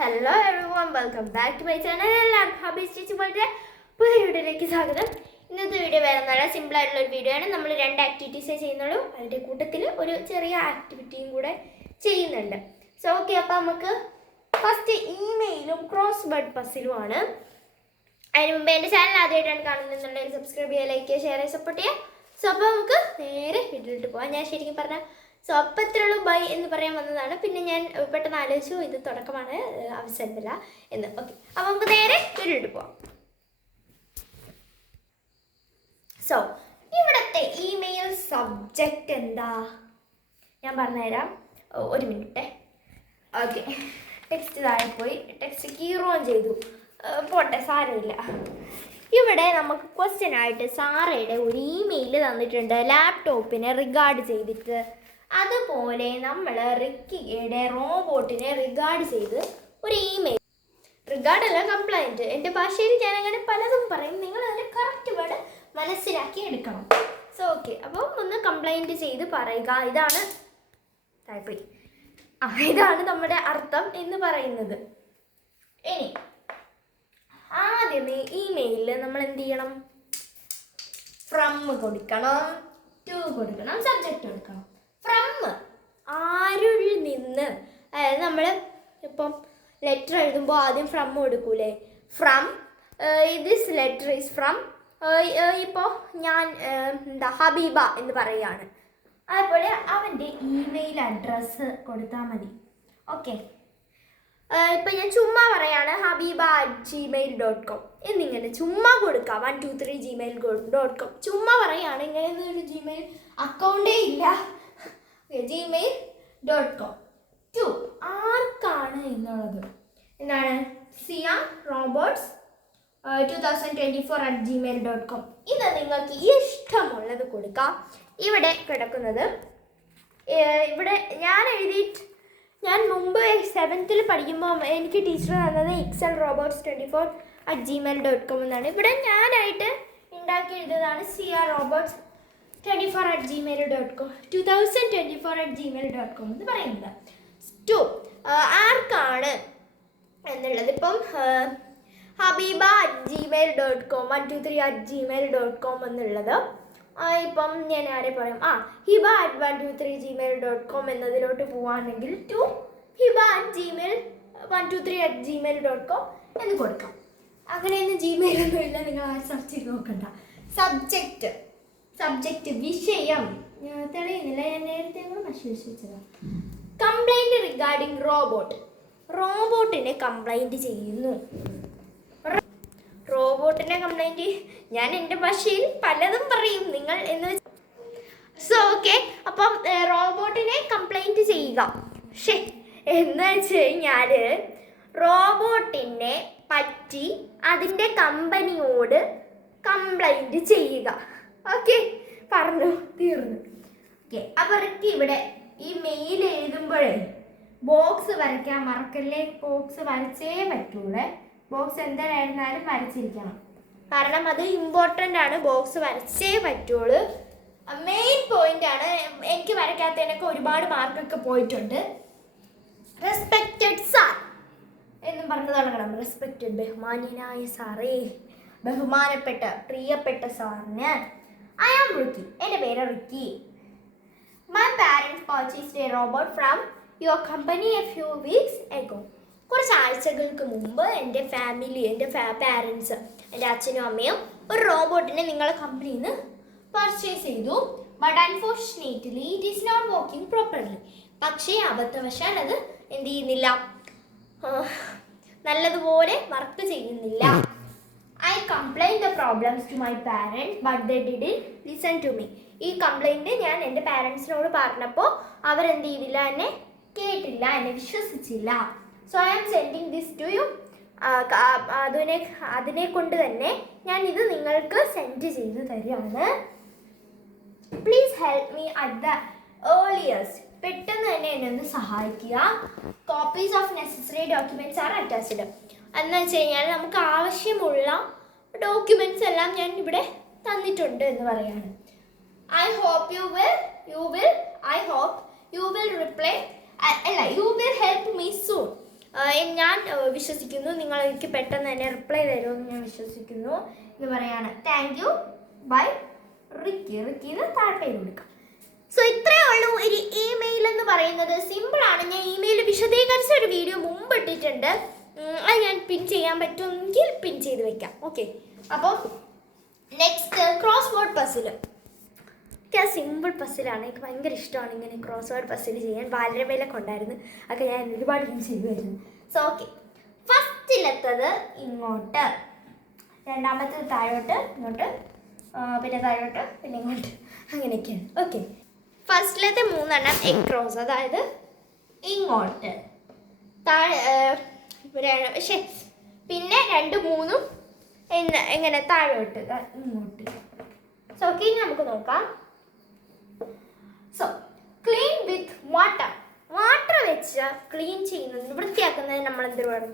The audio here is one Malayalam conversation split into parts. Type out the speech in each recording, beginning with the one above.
Hello everyone, welcome back to my channel. എല്ലാവർക്കും ഹബീസ് ചേച്ചിയുടെ പുതിയ വീഡിയോയിലേക്ക് സ്വാഗതം. ഇന്നത്തെ വീഡിയോ വേറെ നല്ല സിമ്പിൾ ആയിട്ടുള്ള ഒരു വീഡിയോ ആണ്. നമ്മൾ 2 ആക്ടിവിറ്റീസേ ചെയ്യുന്നുള്ളൂ. അതിൻ്റെ കൂട്ടത്തിൽ ഒരു ചെറിയ ആക്ടിവിറ്റിയും കൂടെ ചെയ്യുന്നുണ്ട്. സോ ഓക്കെ, അപ്പോൾ നമുക്ക് ഫസ്റ്റ് ഇമെയിലും ക്രോസ് വേർഡ് പസിലുമാണ്. അതിന് മുമ്പ് എൻ്റെ ചാനൽ ആദ്യമായിട്ടാണ് കാണുന്നുണ്ടെങ്കിൽ സബ്സ്ക്രൈബ് ചെയ്യുക, ലൈക്ക് ചെയ്യുക, ഷെയർ ചെയ്യുക, സപ്പോർട്ട് ചെയ്യുക. സോ അപ്പോൾ നമുക്ക് നേരെ വീഡിയോയിലിട്ട് പോകാം. ഞാൻ ശരിക്കും പറഞ്ഞാൽ സോ അപ്പം ഇത്രയുള്ളൂ ബൈ എന്ന് പറയാൻ വന്നതാണ്. പിന്നെ ഞാൻ പെട്ടെന്ന് ആലോചിച്ചു ഇത് തുടക്കമാണ്, അവസരമില്ല എന്ന്. ഓക്കെ, അപ്പം നമുക്ക് നേരെ വീഡിയോയിലിട്ട് പോവാം. സോ ഇവിടുത്തെ ഇമെയിൽ സബ്ജക്റ്റ് എന്താ ഞാൻ പറഞ്ഞുതരാം. ഒരു മിനിറ്റ്. ഓക്കെ, ടെക്സ്റ്റ് താഴെ പോയി, ടെക്സ്റ്റ് കീറോ ഓൺ ചെയ്തു, പോട്ടെ, സാരമില്ല. ഇവിടെ നമുക്ക് ക്വസ്റ്റ്യൻ ആയിട്ട് സാറയുടെ ഒരു ഇമെയിൽ തന്നിട്ടുണ്ട് ലാപ്ടോപ്പിനെ റിഗാർഡ് ചെയ്തിട്ട്. അതുപോലെ നമ്മൾ റിക്കിയുടെ റോബോട്ടിനെ റിഗാർഡ് ചെയ്ത് ഒരു ഇമെയിൽ, റിഗാർഡ് അല്ല കംപ്ലൈൻറ്റ്, എൻ്റെ ഭാഷയിൽ ഞാൻ അങ്ങനെ പലതും പറയും, നിങ്ങൾ അതിൻ്റെ കറക്റ്റ് വേർഡ് മനസ്സിലാക്കി എടുക്കണം. സോ ഓക്കെ, അപ്പം ഒന്ന് കംപ്ലൈൻറ്റ് ചെയ്ത് പറയുക, ഇതാണ് താല്പര്യം, ഇതാണ് നമ്മുടെ അർത്ഥം എന്ന് പറയുന്നത്. ഇനി ആദ്യമേ ഇമെയിലിൽ നമ്മൾ എന്ത് ചെയ്യണം? ഫ്രം കൊടുക്കണം, ടു കൊടുക്കണം, സബ്ജക്റ്റ് കൊടുക്കണം. ഫ്രം ആരിൽ നിന്ന്, അതായത് നമ്മൾ ഇപ്പം ലെറ്റർ എഴുതുമ്പോൾ ആദ്യം ഫ്രം കൊടുക്കൂലേ, from this letter is from, ഇപ്പോൾ ഞാൻ ഹബീബ എന്ന് പറയുകയാണ്, അതുപോലെ അവൻ്റെ ഇമെയിൽ അഡ്രസ്സ് കൊടുത്താൽ മതി. ഓക്കെ, ഇപ്പം ഞാൻ ചുമ്മാ പറയാണ് habiba@gmail.com എന്നിങ്ങനെ ചുമ്മാ കൊടുക്കാം. 123gmail.com ചുമ്മാ പറയുകയാണ്, ഇങ്ങനെ ഒരു ജിമെയിൽ അക്കൗണ്ടേ ഇല്ല. gmail.com. 2 ആർക്കാണ് എന്നുള്ളത് എന്താണ്? സിയ റോബോട്ട്സ് 2024@gmail.com. ഇത് നിങ്ങൾക്ക് ഇഷ്ടമുള്ളത് കൊടുക്കാം. ഇവിടെ കിടക്കുന്നത്, ഇവിടെ ഞാൻ മുമ്പ് 7th പഠിക്കുമ്പോൾ എനിക്ക് ടീച്ചർ തന്നത് excelrobots24@gmail.com എന്നാണ്. ഇവിടെ ഞാനായിട്ട് ഉണ്ടാക്കി എഴുതിയതാണ് സിയ റോബോട്ട്സ് 24@gmail.com 2024@gmail.com എന്ന് പറയുന്നത്. 2 ആർക്കാണ് എന്നുള്ളത്, ഇപ്പം habiba@gmail.com 123@gmail.com എന്നുള്ളത് ഇപ്പം ഞാൻ ആരെ പറയും, hiba@123gmail.com എന്നതിലോട്ട് പോവാണെങ്കിൽ 2 hiba@123@gmail.com എന്ന് കൊടുക്കാം. അങ്ങനെയൊന്നും ജിമെയിലൊന്നും ഇല്ല, നിങ്ങൾ ആ സെർച്ച് ചെയ്ത് നോക്കണ്ട. സബ്ജക്റ്റ് വിഷയം തെളിയുന്നില്ല, ഞാൻ നേരത്തെ പരിശോധിച്ചതാണ്. കംപ്ലൈൻറ്റ് റിഗാർഡിങ് റോബോട്ടിനെ കംപ്ലൈൻറ്റ് ചെയ്യുന്നു. റോബോട്ടിനെ കംപ്ലൈൻറ്റ്, ഞാൻ എൻ്റെ ഭാഷയിൽ പലതും പറയും, നിങ്ങൾ എന്ന് വെച്ച്. സോ ഓക്കെ, അപ്പം റോബോട്ടിനെ കംപ്ലൈൻറ്റ് ചെയ്യുക. എന്ന് വെച്ച് കഴിഞ്ഞാൽ റോബോട്ടിനെ പറ്റി അതിൻ്റെ കമ്പനിയോട് കംപ്ലൈൻറ്റ് ചെയ്യുക. ഓക്കെ, പറഞ്ഞു തീർന്നു. ഓക്കെ, അവർക്ക് ഇവിടെ ഈ മെയിൽ എഴുതുമ്പോഴേ ബോക്സ് വരയ്ക്കാൻ മറക്കല്ലേ. ബോക്സ് വരച്ചേ പറ്റൂടെ, ബോക്സ് എന്തായിരുന്നാലും വരച്ചിരിക്കണം, കാരണം അത് ഇമ്പോർട്ടൻ്റ് ആണ്. ബോക്സ് വരച്ചേ പറ്റുള്ളൂ. മെയിൻ പോയിന്റ് ആണ്. എനിക്ക് വരയ്ക്കാത്തതിനൊക്കെ ഒരുപാട് മാർക്കൊക്കെ പോയിട്ടുണ്ട്. റെസ്പെക്റ്റഡ് സാർ എന്നും പറഞ്ഞു തുടങ്ങണം. റെസ്പെക്റ്റഡ്, ബഹുമാന്യനായ സാറേ, ബഹുമാനപ്പെട്ട പ്രിയപ്പെട്ട സാറിന്. ഐ ആം റിക്കി, എൻ്റെ പേര് Ricky. My parents purchased A robot from your company A few weeks ago. കുറച്ച് ആഴ്ചകൾക്ക് മുമ്പ് എൻ്റെ പാരൻസ്, എൻ്റെ അച്ഛനും അമ്മയും ഒരു റോബോട്ടിനെ നിങ്ങളുടെ കമ്പനിയിൽ നിന്ന് പർച്ചേസ് ചെയ്തു. But unfortunately it is not working properly. പക്ഷേ അബദ്ധവശാൽ അത് എന്ത് ചെയ്യുന്നില്ല, നല്ലതുപോലെ വർക്ക് ചെയ്യുന്നില്ല. I complaint the problems to my parents but they didn't listen to me. ഈ കംപ്ലൈൻറ്റ് ഞാൻ എൻ്റെ പാരൻസിനോട് പറഞ്ഞപ്പോൾ അവരെന്ത് ചെയ്തില്ല, എന്നെ കേട്ടില്ല, എന്നെ വിശ്വസിച്ചില്ല. So I am sending this to you. അതിനെ കൊണ്ട് തന്നെ ഞാൻ ഇത് നിങ്ങൾക്ക് സെൻഡ് ചെയ്ത് തരികയാണ്. Please help me at the earliest. പെട്ടെന്ന് തന്നെ എന്നെ ഒന്ന് സഹായിക്കുക. Copies of necessary documents are attached. എന്ന് വെച്ച് കഴിഞ്ഞാൽ നമുക്ക് ആവശ്യമുള്ള ഡോക്യുമെൻറ്റ്സ് എല്ലാം ഞാൻ ഇവിടെ തന്നിട്ടുണ്ട് എന്ന് പറയാണ്. I hope you will reply, അല്ല, you will help me soon. ഞാൻ വിശ്വസിക്കുന്നു നിങ്ങൾ എനിക്ക് പെട്ടെന്ന് തന്നെ റിപ്ലൈ തരുമെന്ന് ഞാൻ വിശ്വസിക്കുന്നു എന്ന് പറയാണ്. താങ്ക് യു ബൈ റിക്കിന്ന് താഴെ കൊടുക്കാം. സോ ഇത്രയേ ഉള്ളൂ ഒരു ഇമെയിൽ എന്ന് പറയുന്നത്. സിമ്പിളാണ്. ഞാൻ ഇമെയിൽ വിശദീകരിച്ച ഒരു വീഡിയോ മുമ്പ് ഇട്ടിട്ടുണ്ട്. അത് ഞാൻ പിൻ ചെയ്യാൻ പറ്റുമെങ്കിൽ പിൻ ചെയ്ത് വെക്കാം. ഓക്കെ, അപ്പോൾ നെക്സ്റ്റ് ക്രോസ് വേർഡ് പസിൽ. എനിക്ക് ആ സിമ്പിൾ പസിലാണ്, എനിക്ക് ഭയങ്കര ഇഷ്ടമാണ് ഇങ്ങനെ ക്രോസ് വേർഡ് പസിൽ ചെയ്യാൻ. ബാലരമയിലൊക്കെ ഉണ്ടായിരുന്നു, അതൊക്കെ ഞാൻ ഒരുപാട് ചെയ്തു വരുന്നു. സോ ഓക്കെ, ഫസ്റ്റിലെത്തത് ഇങ്ങോട്ട്, രണ്ടാമത്തേത് താഴോട്ട്, ഇങ്ങോട്ട്, പിന്നെ താഴോട്ട്, പിന്നെ ഇങ്ങോട്ട്, അങ്ങനെയൊക്കെയാണ്. ഓക്കെ, ഫസ്റ്റിലത്തെ 3 എണ്ണം എക്രോസ്, അതായത് ഇങ്ങോട്ട് താഴെ, പിന്നെ 2, 3 എങ്ങനെ താഴോട്ട്, ഇങ്ങോട്ട്. സോ ഓക്കെ, ഇനി നമുക്ക് നോക്കാം. So clean with water. Water വെച്ച് ക്ലീൻ ചെയ്യുന്നതിന്, വൃത്തിയാക്കുന്നതിന് നമ്മൾ എന്ത് പറയും?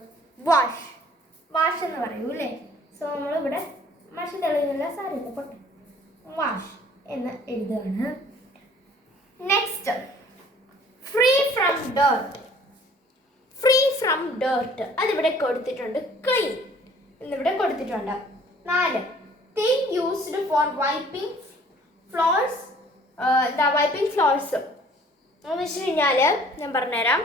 വാഷ് എന്ന് പറയൂ അല്ലേ? സോ നമ്മളിവിടെ മഷി തെളിയുന്നില്ല, സാരില്ല, പൊട്ടെ, വാഷ് എന്ന് എഴുതുകയാണ്. Next, free from dirt. അതിവിടെ കൊടുത്തിട്ടുണ്ട്. ക്ലീൻ എന്നിവിടെ കൊടുത്തിട്ടുണ്ട്. 4, thing used for wiping floors. Wiping floors എന്ന് വെച്ച് കഴിഞ്ഞാൽ ഞാൻ പറഞ്ഞുതരാം.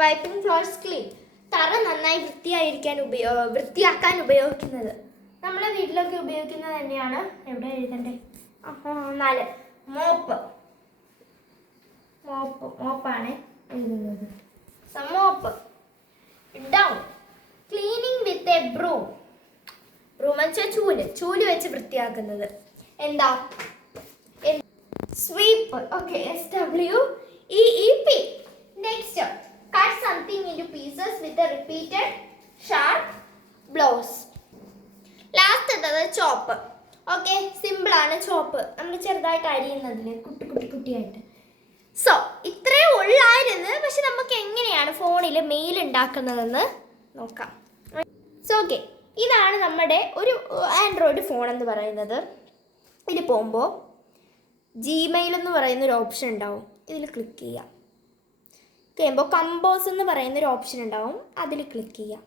വൈപ്പിംഗ് ഫ്ലോർസ് ക്ലീൻ, തറ നന്നായി വൃത്തിയാക്കാൻ ഉപയോഗിക്കുന്നത്. നമ്മളെ വീട്ടിലൊക്കെ ഉപയോഗിക്കുന്നത് തന്നെയാണ്. എവിടെ എഴുതണ്ടേ? 4, മോപ്പാണ് എഴുതുന്നത്. Mop. Down, cleaning with a broom. Broom വെച്ചാൽ ചൂല് വെച്ച് വൃത്തിയാക്കുന്നത്. എന്താ? Sweep. Okay, SWEEP. Next, cut something into pieces with a repeated sharp blows. Last എന്നത് ചോപ്പ്. ഓക്കെ, സിമ്പിളാണ് ചോപ്പ്. നമ്മൾ ചെറുതായിട്ട് അരിയുന്നതിന് കുട്ടിയായിട്ട്. സോ ഇത്രയേ ഉള്ളായിരുന്നു. പക്ഷെ നമുക്ക് എങ്ങനെയാണ് ഫോണിൽ മെയിൽ ഉണ്ടാക്കുന്നതെന്ന് നോക്കാം. സോ ഓക്കെ, ഇതാണ് നമ്മുടെ ഒരു ആൻഡ്രോയിഡ് ഫോൺ എന്ന് പറയുന്നത്. ഇതിൽ പോകുമ്പോൾ ജിമെയിൽ എന്ന് പറയുന്നൊരു ഓപ്ഷൻ ഉണ്ടാവും, ഇതിൽ ക്ലിക്ക് ചെയ്യാം. കഴിയുമ്പോൾ കമ്പോസ് എന്ന് പറയുന്നൊരു ഓപ്ഷൻ ഉണ്ടാവും, അതിൽ ക്ലിക്ക് ചെയ്യാം.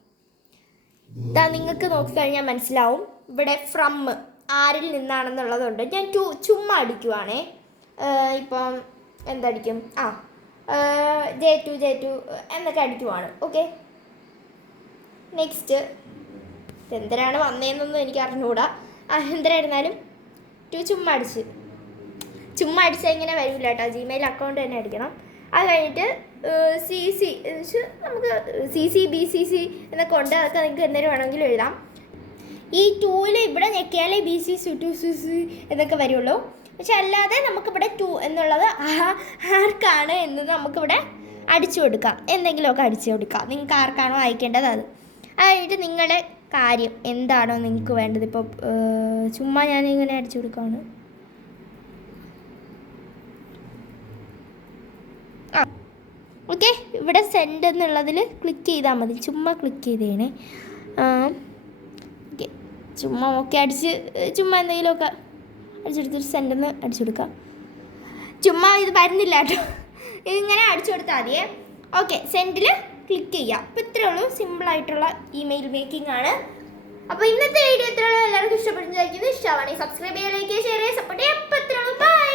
ഇതാ നിങ്ങൾക്ക് നോക്കിക്കഴിഞ്ഞാൽ മനസ്സിലാവും. ഇവിടെ ഫ്രം ആരിൽ നിന്നാണെന്നുള്ളതുണ്ട്. ഞാൻ ചുമ്മാ അടിക്കുവാണേ. ഇപ്പം എന്തടിക്കും? J2 എന്നൊക്കെ അടിക്കുവാണ്. ഓക്കെ, നെക്സ്റ്റ്, എന്തിനാണ് വന്നതെന്നൊന്നും എനിക്ക് അറിഞ്ഞുകൂടാ. എന്തിനായിരുന്നാലും ചുമ്മാ അടിച്ചാൽ ഇങ്ങനെ വരില്ല കേട്ടോ. ജിമെയിൽ അക്കൗണ്ട് തന്നെ അടിക്കണം. അത് കഴിഞ്ഞിട്ട് CC, നമുക്ക് CC BCC എന്നൊക്കെ ഉണ്ട്. അതൊക്കെ നിങ്ങൾക്ക് എന്തെങ്കിലും വേണമെങ്കിലും എഴുതാം. ഈ 2ൽ ഇവിടെ ഞെക്കിയാലേ BCC എന്നൊക്കെ വരുള്ളൂ. പക്ഷെ അല്ലാതെ നമുക്കിവിടെ 2 എന്നുള്ളത് ആർക്കാണ് എന്ന് നമുക്കിവിടെ അടിച്ചു കൊടുക്കാം. എന്തെങ്കിലുമൊക്കെ അടിച്ചു കൊടുക്കാം. നിങ്ങൾക്ക് ആർക്കാണോ അയക്കേണ്ടത് അത്. കഴിഞ്ഞിട്ട് നിങ്ങളുടെ കാര്യം എന്താണോ നിങ്ങൾക്ക് വേണ്ടത്. ഇപ്പോൾ ചുമ്മാ ഞാനിങ്ങനെ അടിച്ചു കൊടുക്കുകയാണ്. ഓക്കെ, ഇവിടെ സെൻഡ് എന്നുള്ളതിൽ ക്ലിക്ക് ചെയ്താൽ മതി. ചുമ്മാ ക്ലിക്ക് ചെയ്തേണേ. ഓക്കെ, ചുമ്മാ ചുമ്മാ എന്തെങ്കിലുമൊക്കെ അടിച്ചെടുത്തിട്ട് സെൻഡെന്ന് അടിച്ചു കൊടുക്കാം. ചുമ്മാ ഇത് വരുന്നില്ല കേട്ടോ, ഇതിങ്ങനെ അടിച്ചു കൊടുത്താൽ മതിയേ. ഓക്കെ, സെൻഡിൽ ക്ലിക്ക് ചെയ്യാം. അപ്പോൾ ഇത്രയേ ഉള്ളൂ. സിമ്പിളായിട്ടുള്ള ഇമെയിൽ മേക്കിംഗ് ആണ്. അപ്പോൾ ഇന്നത്തെ വീഡിയോ ഇത്രയുള്ളൂ. എല്ലാവർക്കും ഇഷ്ടപ്പെടുന്നു. ഇഷ്ടമാണെങ്കിൽ സബ്സ്ക്രൈബ് ചെയ്യുക, ലൈക്ക് ചെയ്യുക, ഷെയർ ചെയ്യുക, സപ്പോർട്ട് ചെയ്യുക. അപ്പോൾ ഇത്രയുള്ളൂ. ബൈ.